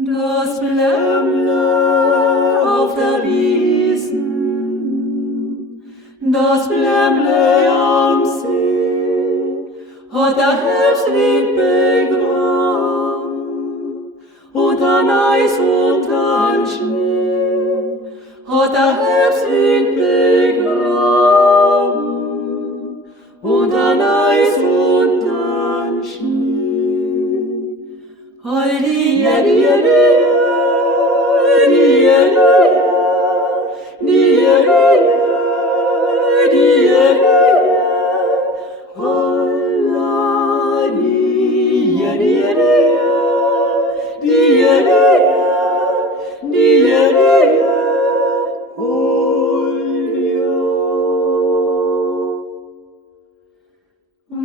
Das Lämmle auf der Wiesen, das Lämmle am See, hat der Herbstwind begraben, und an Eis und an Schnee hat der Herbstwind begraben, und an Eis und an Schnee. Heidi, Jedi, Jedi,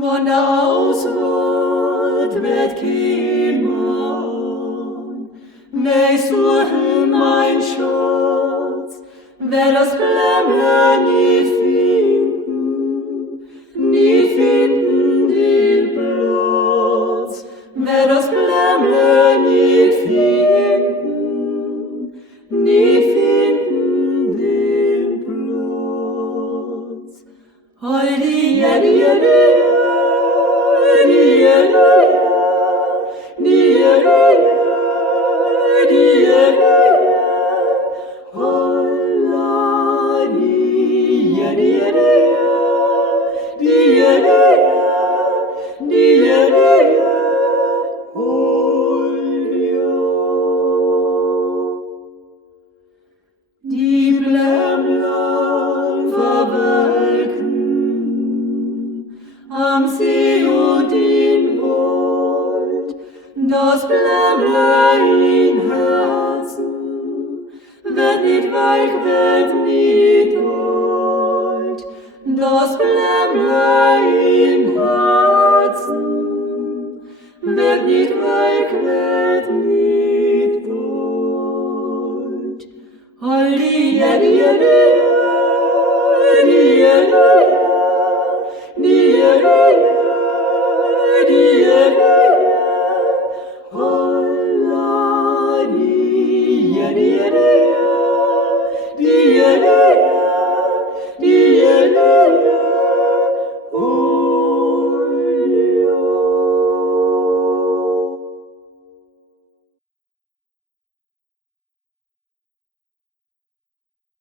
wann der Auswort wird kommen, wer suchen mein Schatz, wer das Lämmle nie finden den Platz, wer das Lämmle nie finden den Platz. Heidi, Jedi, Jedi, die Blämmlein verwelken am See und in Wald, das Blämmle in Herzen wird nicht welk, wird nicht alt, das Blämmle in Herzen wird nicht welk, wird nicht alt. Heidi, Jedi, Jedi,